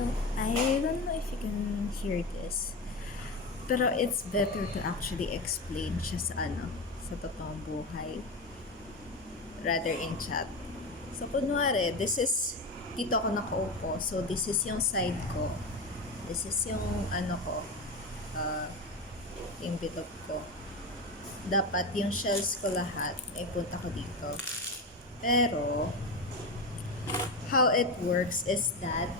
No, I don't know if you can hear this. Pero it's better to actually explain siya sa totoong buhay rather in chat. So, kunwari, dito ako nakaupo. So, this is yung side ko. This is yung uh, yung bilog ko. Dapat yung shells ko lahat, ay punta ko dito. Pero, how it works is that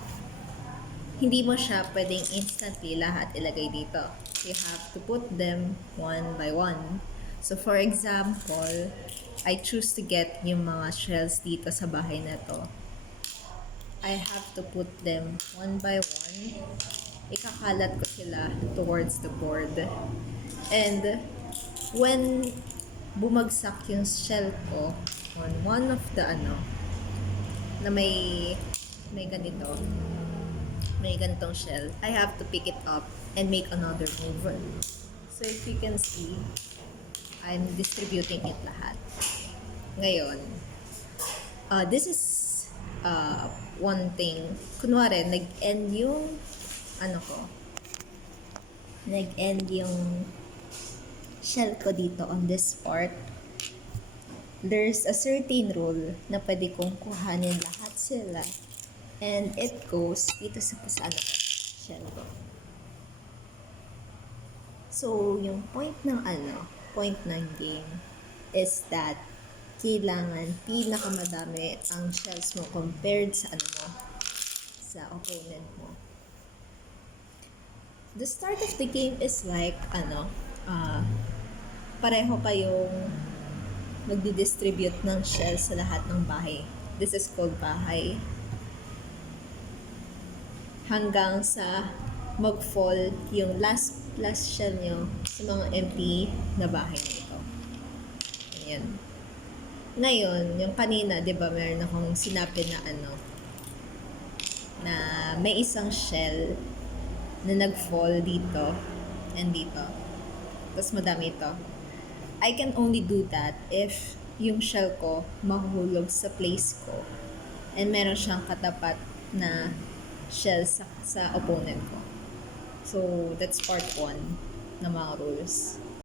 hindi mo siya pwedeng instantly lahat ilagay dito. You have to put them one by one. So for example, I choose to get yung mga shells dito sa bahay na to. I have to put them one by one. Ikakalat ko sila towards the board. And when bumagsak yung shell ko on one of the na may ganito, may ganitong shell, I have to pick it up and make another move. So if you can see, I'm distributing it lahat. Ngayon, this is one thing. Kunwari, nag-end yung nag-end yung shell ko dito on this part. There's a certain rule na pwede kong kuhanin lahat sila. And it goes dito sa shell ko. So, yung point ng game is that kailangan pinakamadami ang shells mo compared sa sa opponent mo. The start of the game is like, pareho kayong magdi-distribute ng shells sa lahat ng bahay. This is called bahay. Hanggang sa mag-fall yung last shell nyo sa mga empty na bahay nito. Ayan. Ngayon, yung kanina, di ba, meron akong sinabi na na may isang shell na nag-fall dito and dito. Tapos madami ito. I can only do that if yung shell ko mahulog sa place ko and meron siyang katapat na shell sa opponent ko. So, that's part 1 ng mga rules.